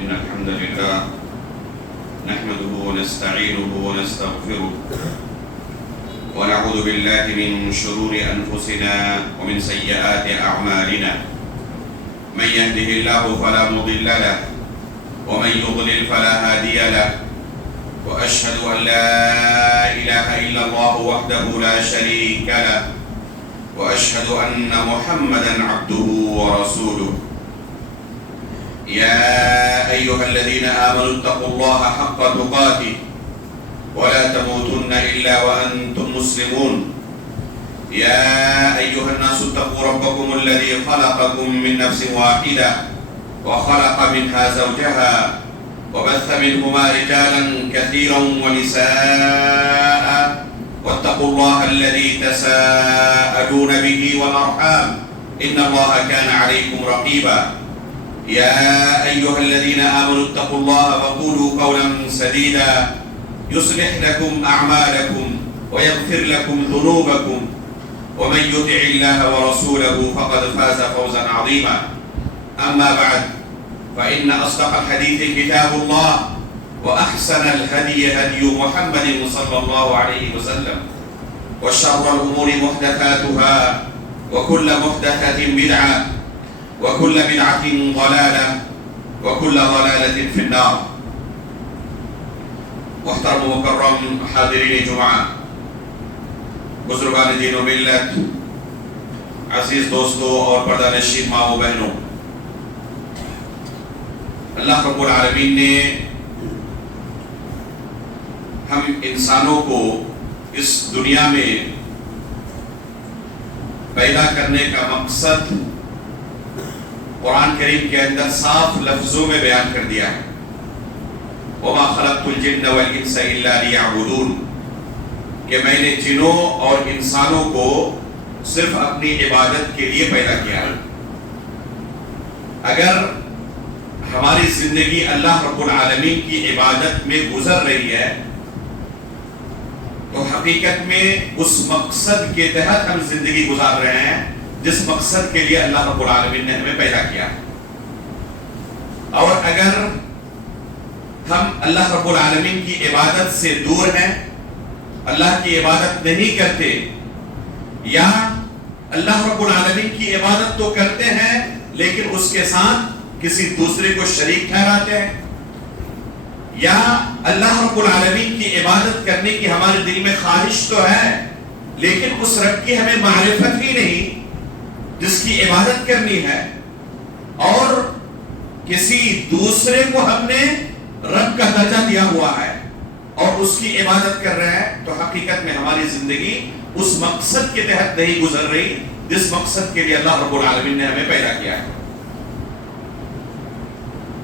إن الحمد لله نحمده ونستعينه ونستغفره ونعوذ بالله من شرور أنفسنا ومن سيئات أعمالنا من يهده الله فلا مضل له ومن يضلل فلا هادي له وأشهد أن لا إله إلا الله وحده لا شريك له وأشهد أن محمدا عبده ورسوله يا أيها الذين آمنوا اتقوا الله حق تقاته ولا تموتن إلا وأنتم مسلمون يا أيها الناس اتقوا ربكم الذي خلقكم من نفس واحدة وخلق منها زوجها وبث منهما رجالا كثيرا ونساء واتقوا الله الذي تساءلون به والأرحام إن الله كان عليكم رقيبا يا أيها الذين آمنوا اتقوا الله وقولوا قولا سديدا يصلح لكم أعمالكم ويغفر لكم ذنوبكم ومن يطع الله ورسوله فقد فاز فوزا عظيما أما بعد فإن أصدق الحديث كتاب الله وأحسن الهدي هدي محمد صلى الله عليه وسلم وشر الأمور محدثاتها وكل محدثة بدعة وكل بدعة ضلالة وكل ضلالة في النار. محترم مکرم حاضرین جمعہ، بزرگان دین و ملت، عزیز دوستوں اور پردہ نشین ماں و بہنوں، اللہ رب العالمین نے ہم انسانوں کو اس دنیا میں پیدا کرنے کا مقصد قرآن کریم کے اندر صاف لفظوں میں بیان کر دیا ہے. وَمَا خَلَقْتُ الْجِنَّ وَالْإِنسَ إِلَّا لِيَعْبُدُونَ کہ میں نے جنوں اور انسانوں کو صرف اپنی عبادت کے لیے پیدا کیا ہے. اگر ہماری زندگی اللہ رب العالمین کی عبادت میں گزر رہی ہے تو حقیقت میں اس مقصد کے تحت ہم زندگی گزار رہے ہیں جس مقصد کے لیے اللہ رب العالمین نے ہمیں پیدا کیا. اور اگر ہم اللہ رب العالمین کی عبادت سے دور ہیں، اللہ کی عبادت نہیں کرتے، یا اللہ رب العالمین کی عبادت تو کرتے ہیں لیکن اس کے ساتھ کسی دوسرے کو شریک ٹھہراتے ہیں، یا اللہ رب العالمین کی عبادت کرنے کی ہمارے دل میں خواہش تو ہے لیکن اس رب کی ہمیں معرفت ہی نہیں جس کی عبادت کرنی ہے، اور کسی دوسرے کو ہم نے رب کا درجہ دیا ہوا ہے اور اس کی عبادت کر رہے ہیں، تو حقیقت میں ہماری زندگی اس مقصد کے تحت نہیں گزر رہی جس مقصد کے لیے اللہ رب العالمین نے ہمیں پیدا کیا ہے.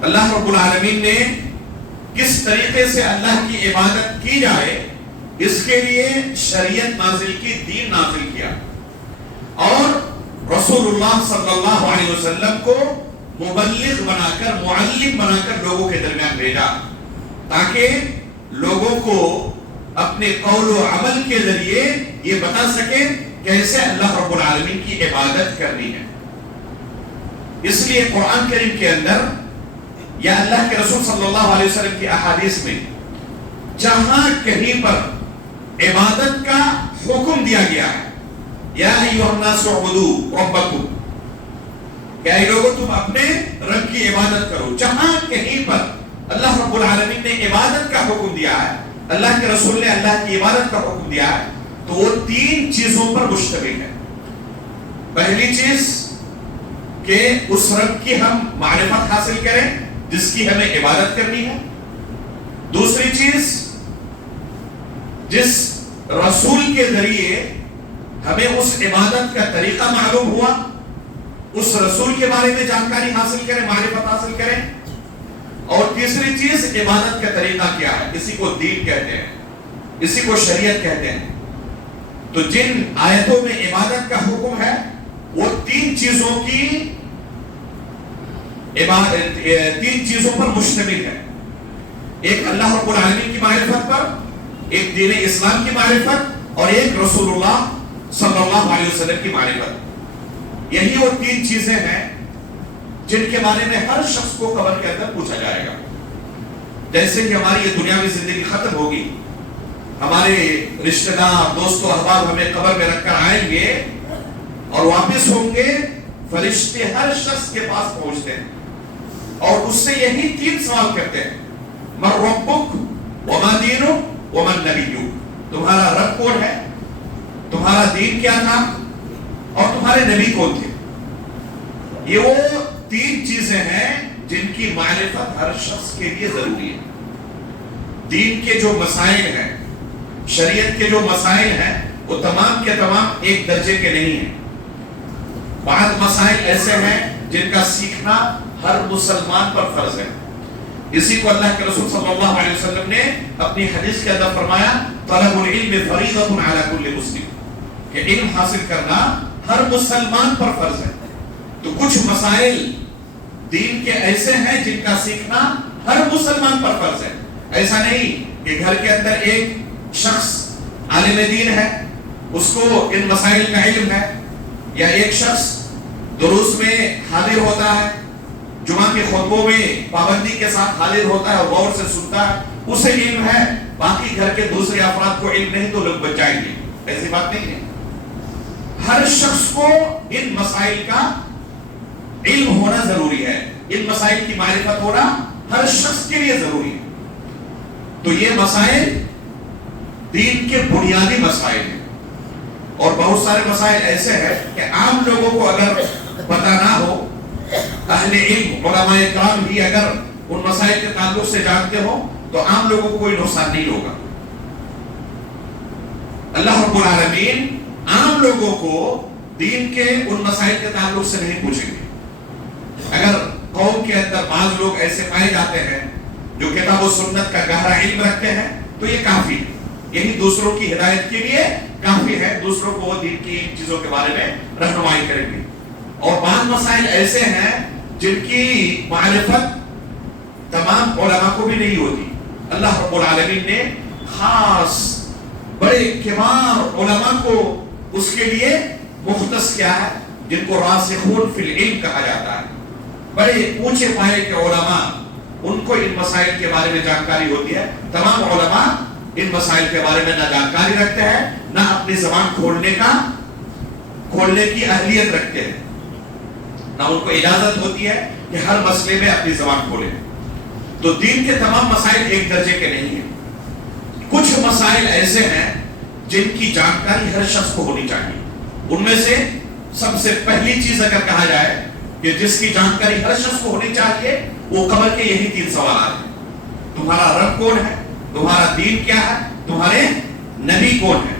اللہ رب العالمین نے کس طریقے سے اللہ کی عبادت کی جائے اس کے لیے شریعت نازل کی، دین نازل کیا، اور رسول اللہ صلی اللہ علیہ وسلم کو مبلغ بنا کر، معلم بنا کر لوگوں کے درمیان بھیجا تاکہ لوگوں کو اپنے قول و عمل کے ذریعے یہ بتا سکے کیسے اللہ رب العالمین کی عبادت کرنی ہے. اس لیے قرآن کریم کے اندر یا اللہ کے رسول صلی اللہ علیہ وسلم کی احادیث میں جہاں کہیں پر عبادت کا حکم دیا گیا ہے، یا ایھا الناس اعبدوا ربکم، کہ اے لوگوں تم اپنے رب کی عبادت کرو، جہاں کہیں پر اللہ رب العالمین نے عبادت کا حکم دیا ہے، اللہ کے رسول نے اللہ کی عبادت کا حکم دیا ہے، تو وہ تین چیزوں پر مشتمل ہے. پہلی چیز کہ اس رب کی ہم معرفت حاصل کریں جس کی ہمیں عبادت کرنی ہے. دوسری چیز، جس رسول کے ذریعے ہمیں اس عبادت کا طریقہ معلوم ہوا اس رسول کے بارے میں جانکاری حاصل کریں، معرفت حاصل کریں. اور تیسری چیز، عبادت کا طریقہ کیا ہے، اسی کو دین کہتے ہیں، اسی کو شریعت کہتے ہیں. تو جن آیتوں میں عبادت کا حکم ہے وہ تین چیزوں پر مشتمل ہے. ایک اللہ رب العالمین کی معرفت پر، ایک دین اسلام کی معرفت، اور ایک رسول اللہ صلی اللہ علیہ وسلم کی معرفت. یہی وہ تین چیزیں ہیں جن کے بارے میں ہر شخص کو قبر کے اندر پوچھا جائے گا. جیسے کہ ہماری یہ دنیاوی زندگی ختم ہوگی، ہمارے رشتہ دار دوست و احباب ہمیں قبر میں رکھ کر آئیں گے اور واپس ہوں گے، فرشتے ہر شخص کے پاس پہنچتے ہیں اور اس سے یہی 3 سوال کرتے ہیں: من ربک وما دینک ومن نبیک. تمہارا رب کون ہے، تمہارا دین کیا تھا، اور تمہارے نبی کون تھے. یہ وہ 3 چیزیں ہیں جن کی معرفت ہر شخص کے لیے ضروری ہے. دین کے جو مسائل ہیں، شریعت کے جو مسائل ہیں، وہ تمام کے تمام ایک درجے کے نہیں ہیں. بعض مسائل ایسے ہیں جن کا سیکھنا ہر مسلمان پر فرض ہے. اسی کو اللہ کے رسول صلی اللہ علیہ وسلم نے اپنی حدیث کے اندر فرمایا: طلب العلم فریضۃ علی کل مسلم، کہ علم حاصل کرنا ہر مسلمان پر فرض ہے. تو کچھ مسائل دین کے ایسے ہیں جن کا سیکھنا ہر مسلمان پر فرض ہے. ایسا نہیں کہ گھر کے اندر ایک شخص عالم دین ہے، اس کو ان مسائل کا علم ہے، یا ایک شخص دروس میں حاضر ہوتا ہے، جمعہ کے خطبوں میں پابندی کے ساتھ حاضر ہوتا ہے اور غور سے سنتا ہے، اسے علم ہے، باقی گھر کے دوسرے افراد کو علم نہیں تو لوگ بچ جائیں گے. ایسی بات نہیں ہے. ہر شخص کو ان مسائل کا علم ہونا ضروری ہے. ان مسائل کی معرفت ہونا ہر شخص کے لیے ضروری ہے. تو یہ مسائل دین کے بنیادی مسائل ہیں، اور بہت سارے مسائل ایسے ہیں کہ عام لوگوں کو اگر پتہ نہ ہو، اہل علم علماء کرام بھی اگر ان مسائل کے تعلق سے جانتے ہو تو عام لوگوں کو کوئی نقصان نہیں ہوگا. اللہ رب العالمین عام لوگوں کو دین کے ان مسائل کے تعلق سے نہیں پوچھیں گے. اگر قوم کے اندر بعض لوگ ایسے پائے جاتے ہیں جو کتاب و سنت کا گہرا علم رکھتے ہیں تو یہ کافی ہے. یہی دوسروں کی ہدایت کے لیے کافی ہے. دوسروں کو وہ دین کی چیزوں کے بارے میں رہنمائی کریں گے. اور بعض مسائل ایسے ہیں جن کی معرفت تمام علماء کو بھی نہیں ہوتی. اللہ رب العالمین نے خاص بڑے کبار علماء کو اس کے لیے مختص کیا ہے، جن کو راسخون فی العلم کہا جاتا ہے. بڑے اونچے پائے کے علماء، ان کو ان مسائل کے بارے میں جانکاری ہوتی ہے. تمام علماء ان مسائل کے بارے میں نہ جانکاری رکھتے ہیں، نہ اپنی زبان کھولنے کی اہلیت رکھتے ہیں، نہ ان کو اجازت ہوتی ہے کہ ہر مسئلے میں اپنی زبان کھولیں. تو دین کے تمام مسائل ایک درجے کے نہیں ہیں. کچھ مسائل ایسے ہیں جن کی جانکاری ہر شخص کو ہونی چاہیے. ان میں سے سب سے پہلی چیز اگر کہا جائے کہ جس کی جانکاری ہر شخص کو ہونی چاہیے، وہ قبر کے یہی 3 سوالات ہیں: تمہارا رب کون ہے، تمہارا دین کیا ہے، تمہارے نبی کون ہے.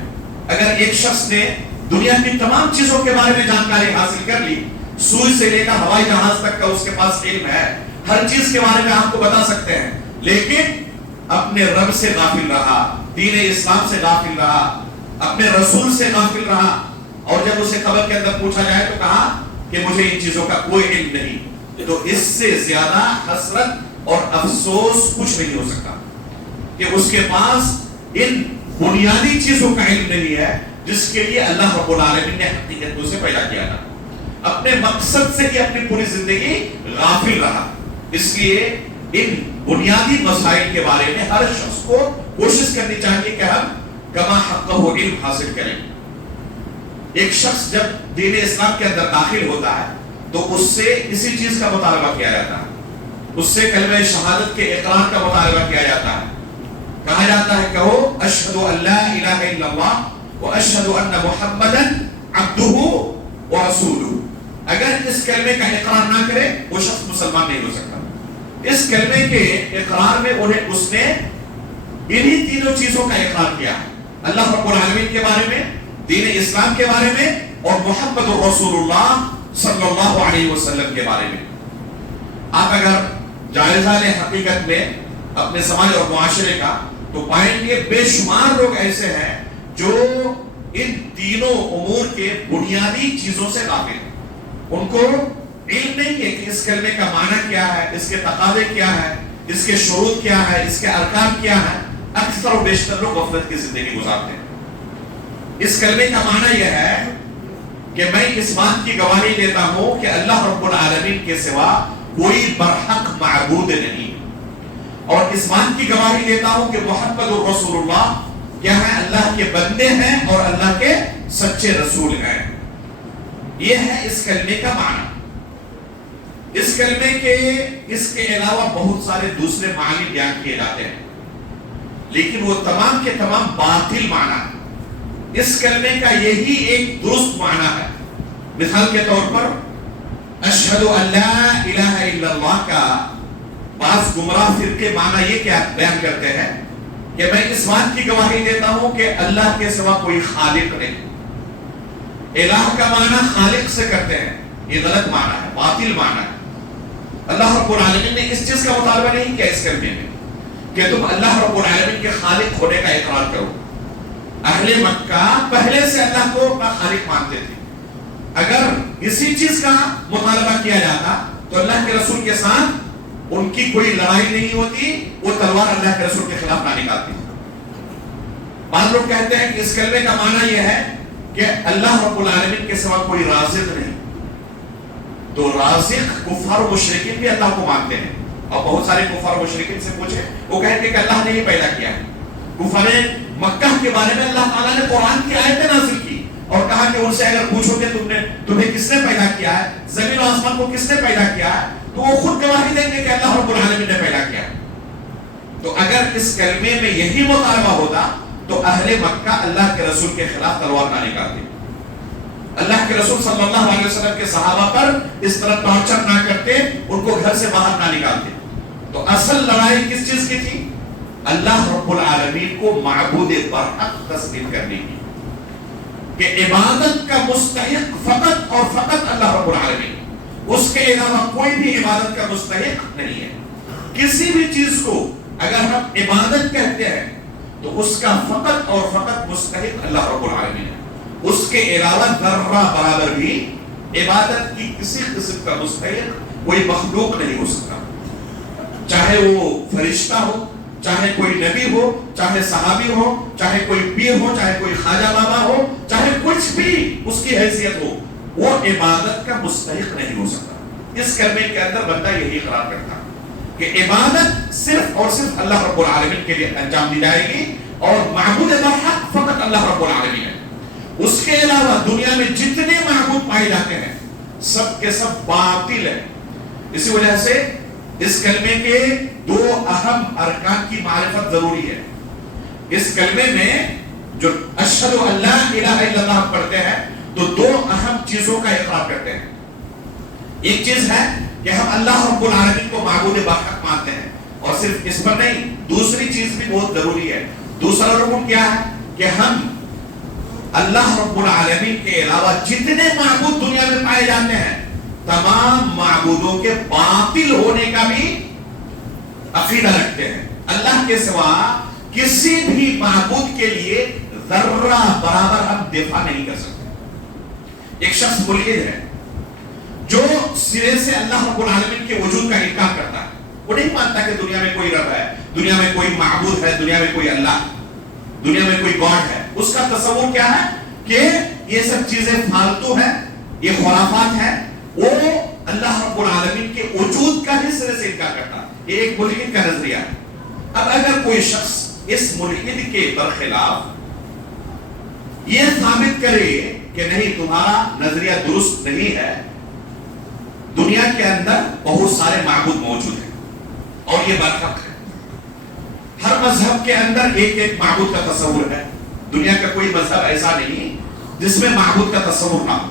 اگر ایک شخص نے دنیا کی تمام چیزوں کے بارے میں جانکاری حاصل کر لی، سوئی سے لے کر ہوائی جہاز تک کا اس کے پاس علم ہے، ہر چیز کے بارے میں آپ کو بتا سکتے ہیں، لیکن اپنے رب سے غافل رہا، دین اسلام سے غافل رہا، اپنے رسول سے غافل رہا، اور جب اسے قبر کے اندر پوچھا جائے تو کہا کہ مجھے ان چیزوں کا کوئی علم نہیں، تو اس سے زیادہ حسرت اور افسوس کچھ نہیں ہو سکتا کہ اس کے پاس ان بنیادی چیزوں کا علم نہیں ہے جس کے لیے اللہ رب العالمین نے حقیقت اسے پیدا کیا تھا. اپنے مقصد سے ہی اپنی پوری زندگی غافل رہا. اس لیے ان بنیادی مسائل کے بارے میں ہر شخص کو کوشش کرنی چاہیے کہ ہم کما حقہ علم حاصل کریں. ایک شخص جب دین اسلام کے اندر داخل ہوتا ہے تو اس سے اسی چیز کا مطالبہ کیا جاتا ہے، اس سے کلمہ شہادت کے اقرار کا مطالبہ کیا جاتا ہے. کہا جاتا ہے کہو اشہد ان لا الہ الا اللہ واشہد ان محمدا عبدہ ورسولہ. اگر اس کلمے کا اقرار نہ کرے وہ شخص مسلمان نہیں ہو سکتا. اس کلمے کے اقرار میں اس نے انہی تینوں چیزوں کا اقرار کیا ہے: اللہ رب العالمین کے بارے میں، دین اسلام کے بارے میں، اور محمد رسول اللہ صلی اللہ علیہ وسلم کے بارے میں. آپ اگر جائزہ لیں حقیقت میں اپنے سماج اور معاشرے کا تو پائیں گے بے شمار لوگ ایسے ہیں جو ان تینوں امور کے بنیادی چیزوں سے غافل ہیں. ان کو علم نہیں ہے کہ اس کلمے کا معنی کیا ہے، اس کے تقاضے کیا ہے، اس کے شروط کیا ہے، اس کے ارکان کیا ہے. اکثر و بیشتر لوگ غفلت کی زندگی گزارتے ہیں. اس کلمے کا معنی یہ ہے کہ میں اس بات کی گواہی دیتا ہوں کہ اللہ رب العالمین کے سوا کوئی برحق معبود نہیں، اور اس بات کی گواہی دیتا ہوں کہ محمد الرسول اللہ کیا ہے، اللہ کے بندے ہیں اور اللہ کے سچے رسول ہیں۔ یہ ہے اس کلمے کا معنی۔ اس کلمے اس کے علاوہ بہت سارے دوسرے معنی بیان کیے جاتے ہیں، لیکن وہ تمام کے تمام باطل معنی ہے۔ اس کلمے کا یہی ایک درست معنی ہے۔ مثال کے طور پر اشہد ان لا الہ الا اللہ کا بعض گمراہ فرقے معنی یہ کیا بیان کرتے ہیں کہ میں اس بات کی گواہی دیتا ہوں کہ اللہ کے سوا کوئی خالق نہیں۔ الہ کا معنی خالق سے کرتے ہیں، یہ غلط معنی ہے، باطل معنی ہے۔ اللہ رب العالمین نے اس چیز کا مطالبہ نہیں کیا اس کلمے میں کہ تم اللہ رب العالمین کے خالق ہونے کا اقرار کرو۔ اہل مکہ پہلے سے اللہ کو اپنا خالق مانتے تھے۔ اگر اسی چیز کا مطالبہ کیا جاتا تو اللہ کے رسول کے ساتھ ان کی کوئی لڑائی نہیں ہوتی، وہ تلوار اللہ کے رسول کے خلاف نہ نکالتی۔ بعض لوگ کہتے ہیں کہ اس کلمے کا معنی یہ ہے کہ اللہ رب العالمین کے سوا کوئی رازق نہیں، تو رازق کفار و مشرکین بھی اللہ کو مانتے ہیں، اور بہت سارے کفار و مشرکین سے پوچھے وہ کہیں گے کہ اللہ نے ہی پیدا کیا ہے۔ کفار مکہ کے بارے میں اللہ تعالیٰ نے قرآن کی آیتیں نازل کی اور کہا کہ ان سے اگر پوچھو کہ تمہیں کس نے پیدا کیا ہے، زمین و آسمان کو کس نے پیدا کیا ہے، تو وہ خود گواہی دیں گے کہ اللہ رب العالمین نے پیدا کیا۔ تو اگر اس کلمے میں یہی مطالبہ ہوتا تو اہل مکہ اللہ کے رسول کے خلاف تلوار نہ نکالتے، اللہ کے رسول صلی اللہ علیہ وسلم کے صحابہ پر اس طرح ٹارچر نہ کرتے، ان کو گھر سے باہر نہ نکالتے۔ تو اصل لڑائی کس چیز کی تھی؟ اللہ رب العالمین کو معبود برحق تسلیم کرنے کی، کہ عبادت کا مستحق فقط اور فقط اللہ رب العالمین، اس کے علاوہ کوئی بھی عبادت کا مستحق نہیں ہے۔ کسی بھی چیز کو اگر ہم عبادت کہتے ہیں تو اس کا فقط اور فقط مستحق اللہ رب العالمین ہے، اس کے علاوہ ذرہ برابر بھی عبادت کی کسی قسم کا مستحق کوئی مخلوق نہیں ہو سکتا، چاہے وہ فرشتہ ہو، چاہے کوئی نبی ہو، چاہے صحابی ہو، چاہے کوئی پیر ہو، چاہے کوئی خواجہ بابا ہو، چاہے کچھ بھی اس کی حیثیت ہو، وہ عبادت کا مستحق نہیں ہو سکتا۔ اس کلمے کے اندر بندہ یہی قرار کرتا کہ عبادت صرف اور صرف اللہ رب العالمین کے لیے انجام دی جائے گی، اور معبود برحق فقط اللہ رب العالمین ہے۔ اس کے علاوہ دنیا میں جتنے معبود پائے جاتے ہیں سب کے سب باطل ہیں۔ اسی وجہ سے اس کلمے کے دو اہم ارکان کی معرفت ضروری ہے۔ اس کلمے میں جو اشہد ان لا الہ الا اللہ پڑھتے ہیں تو دو اہم چیزوں کا اقرار کرتے ہیں۔ ایک چیز ہے کہ ہم اللہ رب العالمین کو معبود برحق مانتے ہیں، اور صرف اس پر نہیں، دوسری چیز بھی بہت ضروری ہے۔ دوسرا رکن کیا ہے کہ ہم اللہ رب العالمین کے علاوہ جتنے معبود دنیا میں پائے جاتے ہیں تمام معبودوں کے باطل ہونے کا بھی عقیدہ رکھتے ہیں۔ اللہ کے سوا کسی بھی معبود کے لیے ذرہ برابر ہم دفاع نہیں کر سکتے۔ ایک شخص ملحد ہے جو سرے سے اللہ رب العالمین کے وجود کا انکار کرتا ہے، وہ نہیں مانتا کہ دنیا میں کوئی رب ہے، دنیا میں کوئی معبود ہے، دنیا میں کوئی اللہ، دنیا میں کوئی گاڈ ہے۔ اس کا تصور کیا ہے کہ یہ سب چیزیں فالتو ہیں، یہ خرافات ہیں، وہ اللہ رب العالمین کے وجود کا ہی سرے سے انکار کرتا ہے۔ یہ ایک ملحد کا نظریہ ہے۔ اب اگر کوئی شخص اس ملحد کے برخلاف یہ ثابت کرے کہ نہیں تمہارا نظریہ درست نہیں ہے، دنیا کے اندر بہت سارے معبود موجود ہیں اور یہ برحق ہے، ہر مذہب کے اندر ایک ایک معبود کا تصور ہے، دنیا کا کوئی مذہب ایسا نہیں جس میں معبود کا تصور نہ ہو۔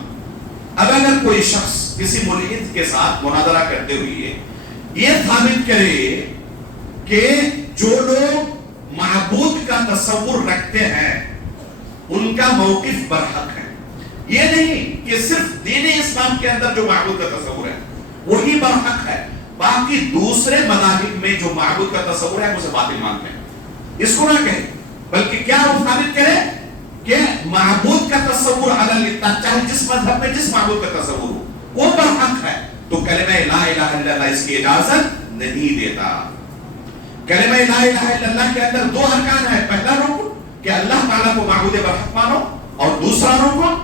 اب اگر کوئی شخص کسی ملحد کے ساتھ مناظرہ کرتے ہوئے یہ ثابت کرے کہ جو لوگ معبود کا تصور رکھتے ہیں ان کا موقف برحق ہے، یہ نہیں کہ صرف دین اسلام کے اندر جو معبود کا تصور ہے وہی برحق ہے، باقی دوسرے مذاہب میں جو معبود کا تصور ہے اسے باطل مانتے ہیں، اس کو نہ کہیں، بلکہ کیا وہ ثابت کرے کہ معبود کا تصور علی الاطلاق، چاہے جس مذہب میں جس معبود کا تصور ہو وہ برحق ہے، تو کلمہ لا الہ الا اللہ اس کی اجازت نہیں دیتا۔ کلمہ لا الہ الا اللہ کے اندر دو ارکان ہیں، پہلا رکن کہ اللہ تعالیٰ کو معبود برحق مانو، اور دوسرا رکن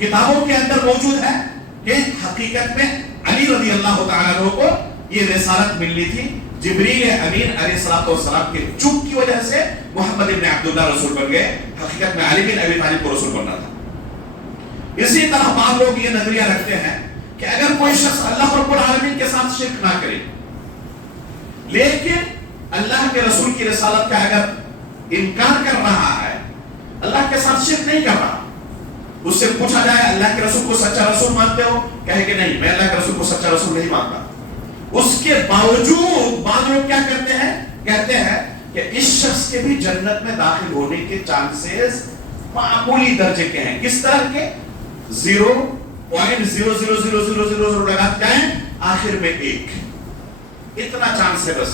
کتابوں کے اندر موجود ہے کہ حقیقت میں علی رضی اللہ تعالیٰ عنہ کو یہ رسالت ملنی تھی. جبریل امین علیہ السلام کے چوک کی وجہ سے محمد ابن عبداللہ رسول بن گئے. حقیقت میں علی بن ابی طالب کو رسول بننا تھا. اسی طرح بعض لوگ یہ نظریہ رکھتے ہیں کہ اگر کوئی شخص اللہ رب العالمین کے ساتھ شرک نہ کرے لیکن اللہ کے رسول کی رسالت کا اگر انکار کر رہا ہے, اللہ کے ساتھ شرک نہیں کر رہا, اس سے پوچھا جائے اللہ کے رسول کو سچا رسول مانتے ہو, کہے کہ نہیں میں اللہ کے رسول کو سچا رسول نہیں مانتا. اس کے باوجود بعض لوگ کیا کرتے ہیں, کہتے ہیں کہ اس شخص کے بھی جنت میں داخل ہونے کے چانسز معمولی درجے کے ہیں. کس طرح کے؟ 0.00000 لگاتے جائیں آخر میں 1, اتنا چانس ہے بس.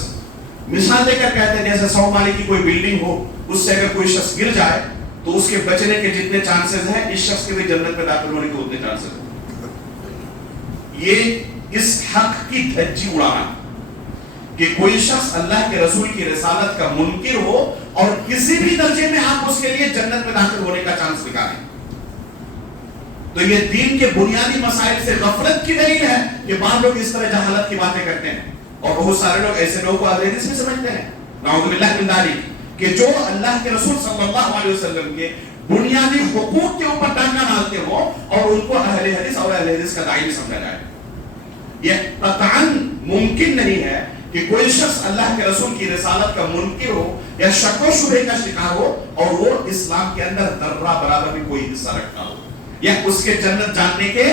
مثال دے کر کہتے ہیں جیسے 100 مالے کی کوئی بلڈنگ ہو, اس سے اگر کوئی شخص گر جائے تو اس کے بچنے کے جتنے چانسز ہیں اس شخص کے بھی جنت میں داخل ہونے کے اتنے چانسز ہیں. یہ اس حق کی دھجی اڑانا کہ کوئی شخص اللہ کے رسول کی رسالت کا منکر ہو اور کسی بھی درجے میں آپ اس کے لیے جنت میں داخل ہونے کا چانس نکالیں, تو یہ دین کے بنیادی مسائل سے غفلت کی دلیل ہے کہ بعض لوگ اس طرح جہالت کی باتیں کرتے ہیں. اور بہت سارے لوگ ایسے لوگوں کو اہل حدیث بھی سمجھتے ہیں, نعوذ باللہ من ذالک, کہ جو اللہ کے رسول صلی اللہ علیہ وسلم کے بنیادی حقوق کے اوپر ڈانگا ڈالتے ہو اور ان کو اہل حدیث اور اہل حدیث کا داعی سمجھا جائے. یہ قطعاً ممکن نہیں ہے کہ کوئی شخص اللہ کے رسول کی رسالت کا منکر ہو یا شک و شبہ کا شکار ہو اور وہ اسلام کے اندر ذرہ برابر بھی کوئی حصہ رکھتا ہو یا اس کے جنت جاننے کے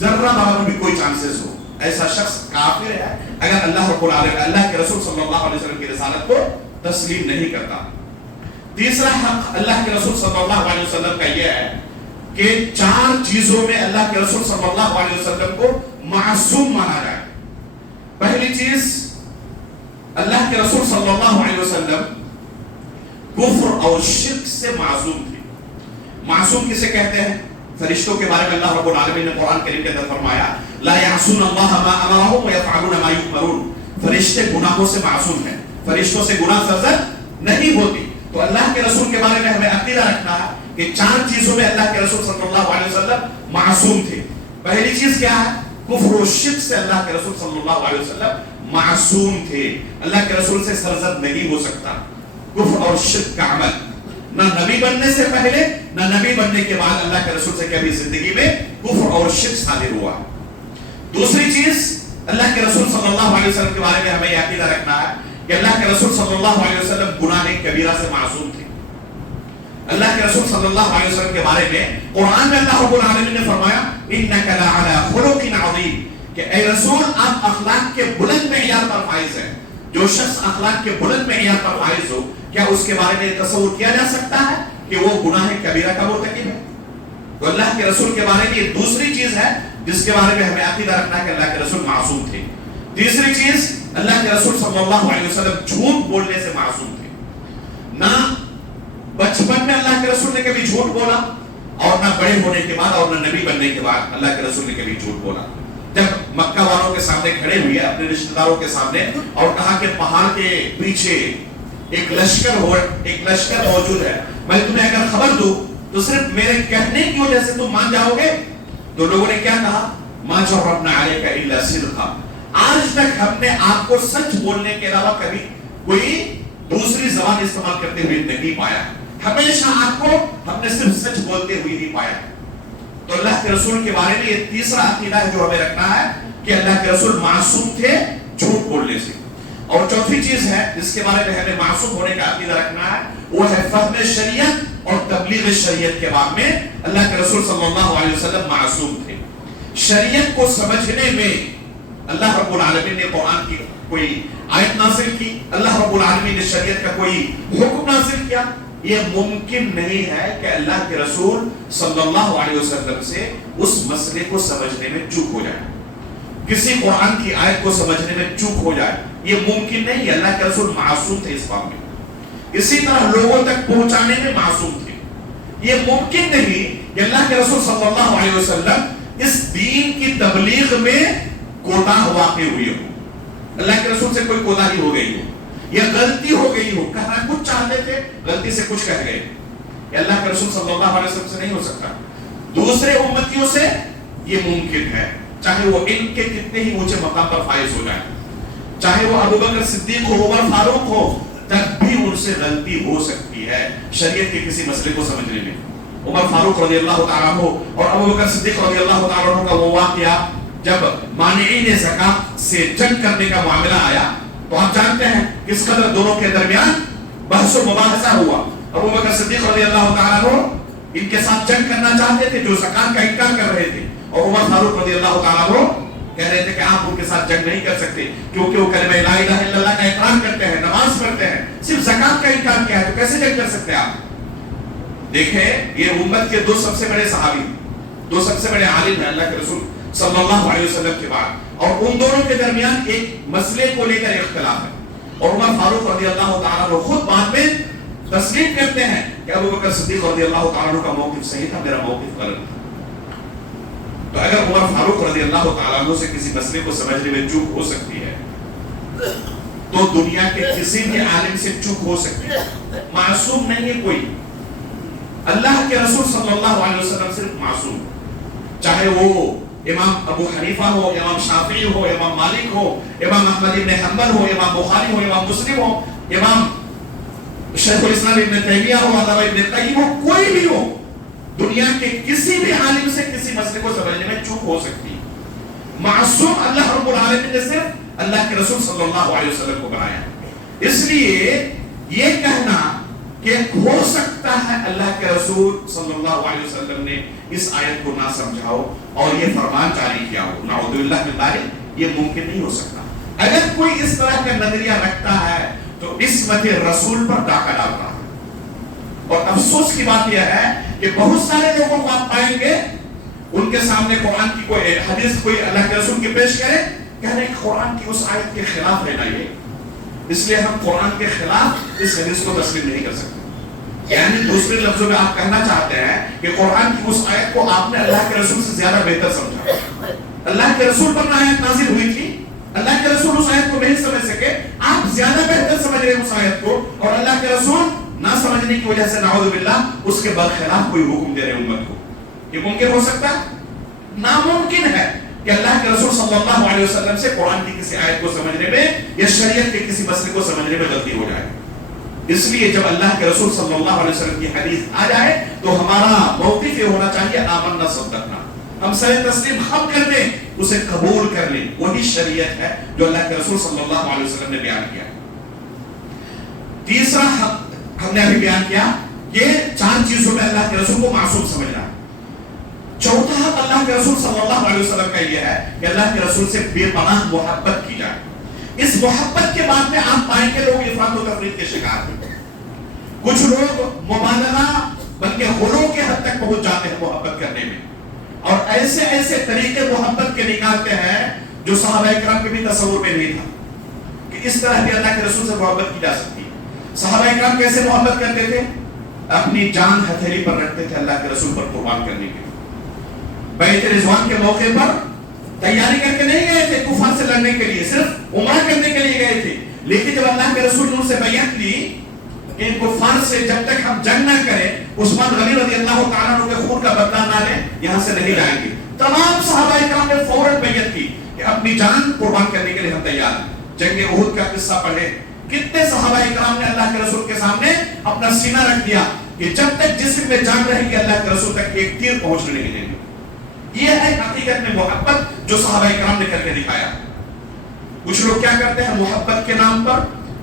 ذرہ برابر بھی کوئی چانسز ہو. ایسا شخص کافر ہے اگر اللہ رب العالمین اللہ کے رسول صلی اللہ علیہ وسلم کی رسالت کو تسلیم نہیں کرتا. تیسرا حق اللہ کے رسول صلی اللہ علیہ وسلم کا یہ ہے کہ 4 چیزوں میں اللہ کے رسول صلی اللہ علیہ وسلم کو معصوم مانا جائے. پہلی چیز, اللہ کے رسول صلی اللہ علیہ وسلم کفر اور شرک سے معصوم تھے. معصوم کسے کہتے ہیں؟ فرشتوں کے بارے میں اللہ رب العالمین نے قرآن کریم کے اندر فرمایا لا يعصون الله ما امرهم ويفعلون ما يؤمرون. فرشتے گناہوں سے معصوم ہیں, فرشتوں سے گناہ سرزد نہیں ہوتی. تو اللہ کے رسول کے بارے میں ہمیں عقیدہ رکھنا ہے کہ 4 چیزوں میں اللہ کے رسول صلی اللہ علیہ وسلم معصوم تھے. پہلی چیز کیا ہے؟ کفر و شرک سے اللہ کے رسول صلی اللہ علیہ وسلم معصوم تھے. اللہ کے رسول سے سرزد نہیں ہو سکتا کفر اور شرک کا عمل, نہ نبی بننے سے پہلے نہ نبی بننے کے بعد اللہ کے رسول سے کبھی زندگی میں کفر اور شرک صادر ہوا. دوسری چیز, اللہ کے رسول صلی اللہ علیہ وسلم کے بارے میں ہمیں یہ عقیدہ رکھنا ہے کہ اللہ کے رسول صلی اللہ علیہ وسلم گناہ کبیرہ سے معصوم تھے. اللہ کے رسول صلی اللہ علیہ وسلم کے بارے میں قرآن میں اللہ رب العالمین نے فرمایا انک لعلی خلق عظیم, کہ اے رسول آپ اخلاق کے بلند معیار پر فائز ہیں. جو شخص اخلاق کے بلند معیار پر فائز ہو, کیا اس کے بارے میں تصور کیا جا سکتا ہے کہ وہ گناہ کبیرہ کا مرتکب ہے؟ تو اللہ کے رسول کے بارے میں یہ دوسری چیز ہے جس کے بارے میں ہمیں عقیدہ رکھنا ہے کہ اللہ کے رسول معصوم تھے. تیسری چیز, اللہ کے رسول صلی اللہ علیہ وسلم جھوٹ بولنے سے معصوم تھے. نہ بچپن میں اللہ کے رسول نے کبھی جھوٹ بولا اور نہ بڑے ہونے کے بعد اور نہ نبی بننے کے بعد اللہ کے رسول نے کبھی جھوٹ بولا. جب مکہ والوں کے سامنے کھڑے ہوئے اپنے رشتہ داروں کے سامنے اور کہا کہ پہاڑ کے پیچھے ایک لشکر موجود ہے, میں تمہیں اگر خبر دوں تو صرف میرے کہنے کی وجہ سے تم مان جاؤ گے, تو لوگوں نے کیا کہا, ما جربنا علیک الا صدقا, آج تک ہم نے آپ کو سچ بولنے کے علاوہ کبھی کوئی دوسری زبان استعمال کرتے ہوئے نہیں پایا, ہمیشہ آپ کو ہم نے صرف سچ بولتے ہوئے ہی پایا. تو اللہ کے رسول کے بارے میں یہ تیسرا عقیدہ ہے جو ہمیں رکھنا ہے کہ اللہ کے رسول معصوم تھے جھوٹ بولنے سے. اور چوتھی چیز ہے جس کے بارے میں ہمیں معصوم ہونے کا عقیدہ رکھنا ہے وہ ہے فہم شریعت اور تبلیغ شریعت کے باب میں اللہ کے رسول صلی اللہ علیہ وسلم معصوم تھے. شریعت کو سمجھنے میں اللہ رب العالمین نے قرآن کی کوئی آیت نازل کی, اللہ رب العالمین نے شریعت کا کوئی حکم نازل کیا, یہ ممکن نہیں ہے کہ اللہ کے رسول صلی اللہ علیہ وسلم سے اس مسئلے کو سمجھنے میں چوک ہو جائے, کسی قرآن کی آیت کو سمجھنے میں چوک ہو جائے, یہ ممکن نہیں. اللہ کے رسول معصوم تھے اس بات میں. اسی طرح لوگوں تک پہنچانے میں معصوم تھے. یہ ممکن نہیں کہ اللہ کے رسول صلی اللہ علیہ وسلم اس دین کی تبلیغ میں کوتاہ واقع ہوئی ہو, اللہ کے رسول سے کوئی کوتاہی ہو گئی ہو یا غلطی ہو گئی ہو, کہنا کچھ چاہتے تھے غلطی سے کچھ کہہ گئے, یہ اللہ کے رسول صلی اللہ علیہ وسلم سے نہیں ہو سکتا. دوسرے امتیوں سے یہ ممکن ہے، چاہے وہ علم کے کتنے ہی اونچے مقام پر فائز ہو جائے، چاہے وہ ابو بکر صدیق ہو، عمر فاروق ہو، تب بھی ان سے غلطی ہو سکتی ہے شریعت کے کسی مسئلے کو سمجھنے میں۔ عمر فاروق رضی اللہ تعالیٰ عنہ اور ابو بکر صدیق رضی اللہ تعالیٰ عنہ کا وہ واقعہ جب مانعین زکات سے جنگ کرنے کا معاملہ آیا تو آپ جانتے ہیں کس قدر دونوں کے درمیان بحث و مباحثہ ہوا۔ ابو بکر صدیق رضی اللہ تعالیٰ عنہ ان کے ساتھ جنگ کرنا چاہتے تھے جو زکات کا انکار کر رہے تھے، اور عمر فاروق رضی اللہ تعالیٰ عنہ کہہ رہے تھے کہ آپ ان کے ساتھ جنگ نہیں کر سکتے کیونکہ وہ کلمہ لا الہ الا اللہ کا اقرار کرتے ہیں، نماز پڑھتے ہیں، صرف زکات کا انکار کیا ہے تو کیسے جنگ کر سکتے ہیں آپ؟ دیکھیں یہ امت کے دو سب سے بڑے صحابی، دو سب سے بڑے عالم ہیں اللہ کے رسول صلی اللہ علیہ وسلم کے بعد، اور ان دونوں کے درمیان ایک مسئلے کو لے کر اختلاف ہے، اور عمر فاروق رضی اللہ تعالیٰ عنہ خود بعد میں تسلیم کرتے ہیں کہ ابو بکر صدیق رضی اللہ تعالیٰ عنہ کا موقف صحیح تھا، میرا موقف غلط تھا۔ تو اگر عمر فاروق رضی اللہ تعالیٰ عنہ سے کسی مسئلے کو سمجھنے میں چوک ہو سکتی ہے تو دنیا کے کسی بھی عالم سے چوک ہو سکتی ہے۔ معصوم نہیں ہے کوئی، اللہ کے رسول صلی اللہ علیہ وسلم صرف معصوم، چاہے وہ امام ابو حنیفہ ہو، امام شافعی ہو، امام مالک ہو، امام احمد ابن حنبل ہو، امام بخاری ہو، امام مسلم ہو، امام شیخ الاسلام ابن تیمیہ ہو، علامہ ابن قیم ہو، کوئی بھی ہو، دنیا کے کسی بھی عالم سے کسی مسئلے کو سمجھنے میں چوک ہو سکتی ہے۔ معصوم اللہ رب العالمین نے صرف اللہ کے رسول صلی اللہ علیہ وسلم کو بنایا، اس لیے یہ کہنا کہ ہو سکتا ہے اللہ کے رسول صلی اللہ علیہ وسلم نے اس آیت کو نہ سمجھا ہو اور یہ فرمان جاری کیا ہو، نعوذ باللہ من ذالک، یہ ممکن نہیں ہو سکتا۔ اگر کوئی اس طرح کا نظریہ رکھتا ہے تو عصمت رسول پر ڈاکہ ڈالتا ہے، اور افسوس کی بات یہ ہے کہ بہت سارے لوگوں کو آپ پائیں گے ان کے سامنے قرآن کی کوئی حدیث کوئی اللہ کے رسول کی پیش کرے، کہہ رہے کہ قرآن کی اس آیت کے خلاف ہے نا یہ، اس لیے ہم قرآن کے خلاف اس حدیث کو تسلیم نہیں کر سکتے۔ یعنی دوسرے لفظوں میں آپ کہنا چاہتے ہیں کہ قرآن کی اس آیت کو آپ نے اللہ کے رسول سے زیادہ بہتر سمجھا، اللہ کے رسول پر آیت نازل ہوئی تھی، اللہ کے رسول اس آیت کو نہیں سمجھ سکے، آپ زیادہ بہتر سمجھ رہے ہیں اس آیت کو، اور اللہ کے رسول نہ سمجھنے کی وجہ سے نعوذ باللہ اس کے برخلاف کوئی حکم دے رہے امت کو۔ یہ ممکن ہو سکتا ہے؟ ناممکن ہے کہ اللہ کے رسول صلی اللہ علیہ وسلم سے قرآن کی کسی آیت کو سمجھنے میں یا شریعت کے کسی مسئلے کو سمجھنے میں غلطی ہو جائے۔ اس لیے جب اللہ کے رسول صلی اللہ علیہ وسلم کی حدیث آ جائے تو ہمارا موقف یہ ہونا چاہیے آمنا صدقنا، ہم سر تسلیم خم کر دیں، اسے قبول کر لیں، وہی شریعت ہے جو اللہ کے رسول صلی اللہ علیہ وسلم نے بیان کیا۔ تیسرا ہم نے ابھی بیان کیا کہ 4 چیزوں میں اللہ کے رسول کو معصوم سمجھنا۔ چوتھا حق اللہ کے رسول صلی اللہ علیہ وسلم کا یہ ہے کہ اللہ کے رسول سے بے پناہ محبت کی جائے۔ اس محبت کے بعد میں آپ پائیں گے لوگ افراط و تفریط کے شکار ہیں، کچھ لوگ مبالغہ بلکہ غلو کے حد تک پہنچ جاتے ہیں محبت کرنے میں، اور ایسے ایسے طریقے محبت کے نکالتے ہیں جو صحابہ کرام کے بھی تصور میں نہیں تھا کہ اس طرح بھی اللہ کے رسول سے محبت کی جا سکتی ہے۔ صحابہ کرام کیسے محبت کرتے تھے؟ اپنی جان ہتھیلی پر رکھتے تھے اللہ کے رسول پر قربان کرنے کے لیے۔ بیعت رضوان کے موقع پر تیاری کر کے نہیں گئے تھے کفار سے لڑنے کے لیے، صرف عمرہ کرنے کے لیے گئے تھے، لیکن جب اللہ کے رسول نے ان سے بیعت لی کہ ان کفار سے جب تک ہم جنگ نہ کریں، عثمان غنی رضی اللہ تعالیٰ عنہ کے خون کا بدلہ نہ لیں، یہاں سے نہیں جائیں گے۔ تمام صحابہ کرام نے فوراً بیعت کی کہ اپنی جان قربان کرنے کے لیے ہم تیار ہیں۔ جنگ احد کا قصہ پڑھیں، کتنے صحابہ کرام نے اللہ کے رسول کے سامنے اپنا سینہ رکھ دیا کہ جب تک جسم میں جان رہے گی اللہ کے رسول تک ایک تیر پہنچنے نہیں دیں گے۔ یہ ہے حقیقت میں محبت جو صحابہ کرام نے کر کے دکھایا۔ کچھ لوگ کیا کرتے ہیں محبت کے نام پر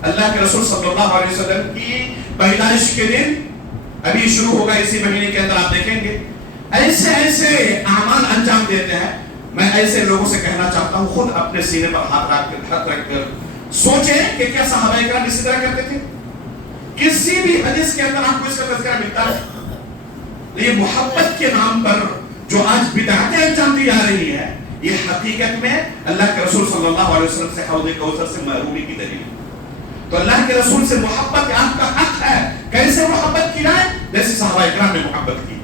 اللہ کے رسول صلی اللہ علیہ وسلم کی پیدائش کے دن ابھی شروع ہوگا اسی مہینے کے اندر، آپ دیکھیں گے ایسے ایسے اعمال انجام دیتے ہیں۔ میں ایسے لوگوں سے کہنا چاہتا ہوں خود اپنے سینے پر ہاتھ رکھ کر سوچیں کہ کیا صحابہ کرام اسی طرح کرتے تھے؟ کسی بھی حدیث کے اندر آپ کو اس کا تذکرہ ملتا ہے؟ یہ محبت کے نام پر جو آج بدعتیں انجام دی جا رہی ہے، یہ حقیقت میں اللہ کے رسول صلی اللہ علیہ وسلم سے حوض کوثر سے محرومی کی دلیل ہے۔ تو اللہ کے رسول سے محبت آپ کا حق ہے، کیسے محبت کی جائے؟ جیسے صحابہ کرام نے محبت کی۔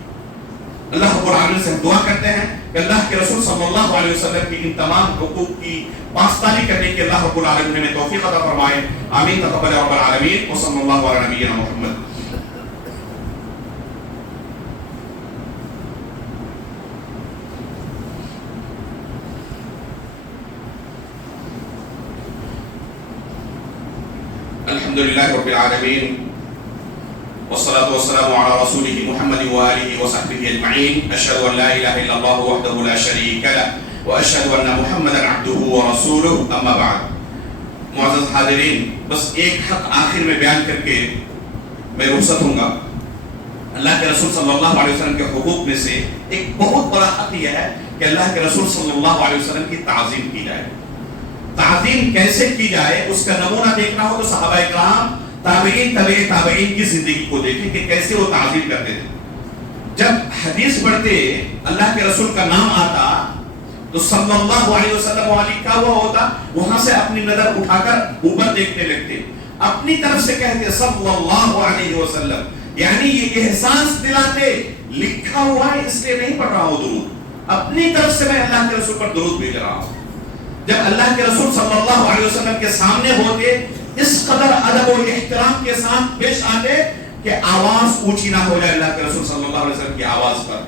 اللہ رب العالمین سے ہم دعا کرتے ہیں کہ اللہ کے رسول صلی اللہ علیہ وسلم کی ان تمام حقوق کی پاسداری کرنے کی اللہ رب العالمین ہمیں توفیق عطا فرمائے۔ آمین تقبل رب العالمین وصلی اللہ علی نبینا محمد۔ الحمد لله رب العالمين والصلاة والسلام على رسوله محمد وآله وصحبه أجمعين. أشهد أن لا إله إلا الله وحده لا شريك له وأشهد أن محمدا عبده ورسوله. أما بعد. معزز حاضرین، بس ایک حق آخر میں بیان کر کے میں رخصت ہوں گا. اللہ کے رسول صلی اللہ علیہ وسلم کے حقوق میں سے ایک بہت بڑا حق یہ ہے کہ اللہ کے رسول صلی اللہ علیہ وسلم کی تعظیم کی جائے. تعظیم کیسے کی جائے اس کا نمونہ دیکھنا ہو تو صحابہ اکرام، تابعین، تبع تابعین کی زندگی کو دیکھیں کہ کیسے وہ تعظیم کرتے تھے. جب حدیث پڑھتے اللہ کے رسول کا نام آتا تو صلی اللہ علیہ وسلم والی کا ہوا ہوتا، وہاں سے اپنی نظر اٹھا کر اوپر دیکھنے لگتے، اپنی طرف سے کہتے صلی اللہ علیہ وسلم، یعنی یہ احساس دلاتے لکھا ہوا ہے اس لیے نہیں پڑھ رہا ہوں درود، اپنی طرف سے میں اللہ کے رسول پر درود بھیج رہا ہوں. جب اللہ کے رسول صلی اللہ علیہ وسلم کے سامنے ہوتے اس قدر ادب و احترام کے ساتھ پیش آتے کہ آواز اونچی نہ ہو جائے اللہ کے رسول صلی اللہ علیہ وسلم کی آواز پر.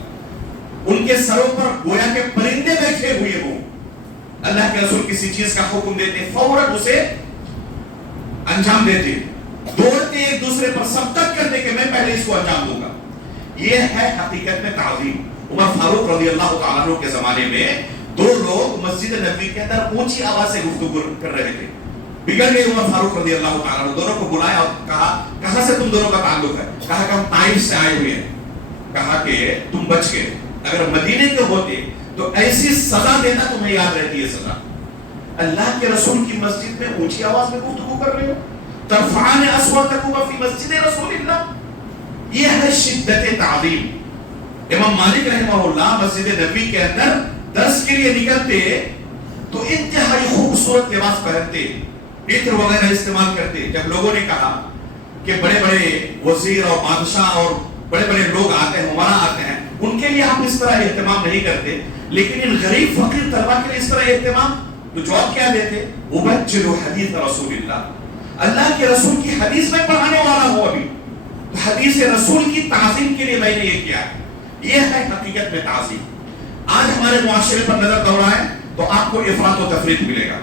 ان کے سروں پر گویا کے پرندے بیٹھے ہوئے ہوں. اللہ کے رسول کسی چیز کا حکم دیتے فوراً اسے انجام دیتے، دوڑتے ایک دوسرے پر سبقت کرتے کہ میں پہلے اس کو انجام دوں گا. یہ ہے حقیقت میں تعظیم. عمر فاروق رضی اللہ تعالیٰ عنہ کے زمانے میں دو لوگ مسجد نبوی کے اندر اونچی آواز سے گفتگو کر رہے تھے. بگڑ گئے عمر فاروق رضی اللہ تعالیٰ عنہ، دونوں کو بلایا اور کہا کہاں سے تم دونوں کا تعلق ہے؟ کہا کہ ہم طائف سے آئے ہوئے ہیں. کہا کہ تم بچ گئے، اگر مدینے کے ہوتے تو ایسی سزا دینا تمہیں یاد رہتی ہے سزا. اللہ کے رسول کی مسجد میں اونچی آواز میں گفتگو کر رہے ہو. ترفعان اصواتکم فی مسجد رسول اللہ. یہ ہے شدت تعظیم. امام مالک رحمہ اللہ مسجد نبوی کے اندر درس کے لیے نکلتے تو انتہائی خوبصورت لباس پہنتے، عطر وغیرہ استعمال کرتے. جب لوگوں نے کہا کہ بڑے بڑے وزیر اور بادشاہ اور بڑے بڑے لوگ آتے ہیں، عمرا آتے ہیں، ان کے لیے آپ اس طرح اہتمام نہیں کرتے، لیکن ان غریب فقیر طلبہ کے لیے اس طرح اہتمام، تو جواب کیا دیتے؟ ابجل حدیث رسول اللہ. اللہ کے رسول کی حدیث میں پڑھانے والا ہوں ابھی، تو حدیث رسول کی تعظیم کے لیے میں نے یہ کیا. یہ ہے حقیقت میں تعظیم. آج ہمارے معاشرے پر نظر دوڑائیں تو آپ کو افراط و تفریط ملے گا.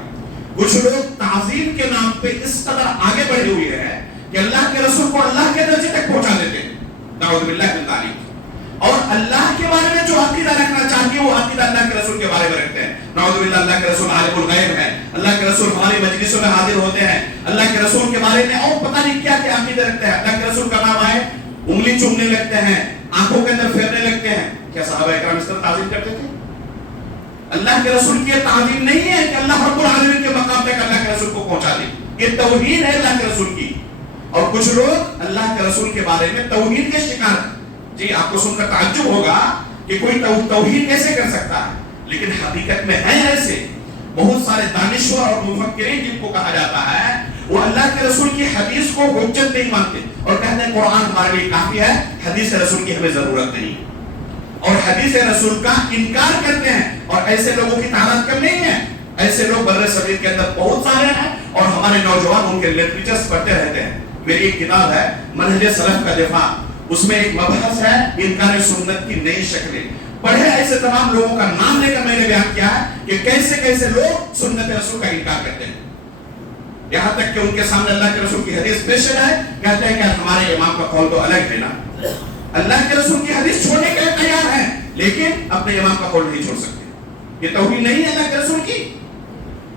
کچھ لوگ تعظیم کے نام پہ اس قدر آگے بڑھے ہوئے ہیں کہ اللہ کے رسول کو اللہ کے درجے تک پہنچا دیتے ہیں. نعوذ باللہ من ذالک. اور اللہ کے بارے میں جو عقیدہ رکھنا چاہیے وہ عقیدہ اللہ کے رسول کے بارے میں رکھتے ہیں. نعوذ باللہ. اللہ کے رسول عالم الغیب ہے، اللہ کے رسول ہماری مجلسوں میں حاضر ہوتے ہیں، اللہ کے رسول کے بارے میں اور پتہ نہیں کیا کیا عقیدہ رکھتے ہیں. اللہ کے رسول کا نام آئے انگلی چومنے لگتے ہیں، آنکھوں کے اندر پھیرنے لگتے ہیں. کیا صحابہ اکرام اس طرح تعظیم کرتے تھے؟ اللہ کے رسول کی تعظیم نہیں ہے کہ اللہ رب العالمین کے مقام تک اللہ کے رسول کو پہنچا دے. یہ توہین ہے اللہ کے رسول کی. اور کچھ لوگ اللہ کے رسول کے بارے میں توہین کے شکار ہیں. جی آپ کو سن کر تعجب ہوگا کہ کوئی توہین کیسے کر سکتا ہے، لیکن حقیقت میں ہے ایسے. بہت سارے دانشور اور مفکرین جن کو کہا جاتا ہے وہ اللہ کے رسول کی حدیث کو حجت نہیں مانتے اور کہتے ہیں قرآن ہمارے لیے کافی ہے، حدیث رسول کی ہمیں ضرورت نہیں، اور حدیث رسول کا انکار کرتے ہیں. اور ایسے لوگوں کی تعداد کم نہیں ہے. ایسے لوگ بر صغیر کے اندر بہت سارے ہیں اور ہمارے نوجوان ان کے لٹریچرز پڑھتے رہتے ہیں. میری ایک کتاب ہے منہج سلف کا دفاع، اس میں ایک مبحث ہے انکار سنت کی نئی شکلیں. پڑھے ایسے تمام لوگوں کا نام لے کر میں نے بیان کیا ہے کہ کیسے کیسے لوگ سنت رسول کا انکار کرتے ہیں. یہاں تک کہ ان کے سامنے اللہ کے رسول کی حدیث پیش ہے، کہتے ہیں کہ ہمارے امام کا قول تو الگ ہے نا. اللہ کے رسول کی حدیث چھوڑنے کے لیے تیار ہیں لیکن اپنے امام کا قول نہیں چھوڑ سکتے. یہ توہین نہیں ہے اللہ کے رسول کی.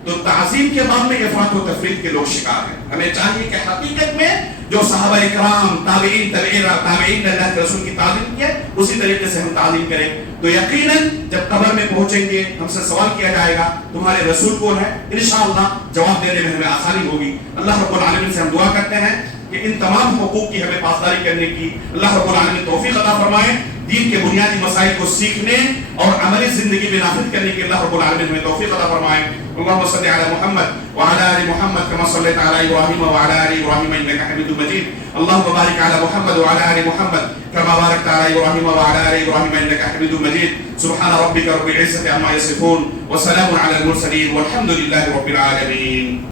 تو تعظیم کے باب میں افراط و تفریط کے لوگ شکار ہیں. ہمیں چاہیے کہ حقیقت میں جو صحابہ اکرام، تابعین، تابعین نے اللہ کے رسول کی تعظیم کی ہے اسی طریقے سے ہم تعظیم کریں تو یقیناً جب قبر میں پہنچیں گے ہم سے سوال کیا جائے گا تمہارے رسول کون ہے، انشاءاللہ جواب دینے میں ہمیں آسانی ہوگی. اللہ رب العالمین سے ہم دعا کرتے ہیں کہ ان تمام حقوق کی ہمیں پاسداری کرنے کی اللہ رب العالمین توفیق عطا فرمائے. دین کے بنیادی مسائل کو سیکھنے اور عملی زندگی میں نافذ کرنے کی اللہ رب العالمین ہمیں توفیق عطا فرمائے. اللهم صل على محمد وعلى ال محمد كما صليت على ابراهيم وعلى ال ابراهيم انك حميد مجيد. اللهم بارك على محمد وعلى ال محمد كما باركت على ابراهيم وعلى ال ابراهيم انك حميد مجيد. سبحان ربك رب العزة عما يصفون وسلام على المرسلين والحمد لله رب العالمين.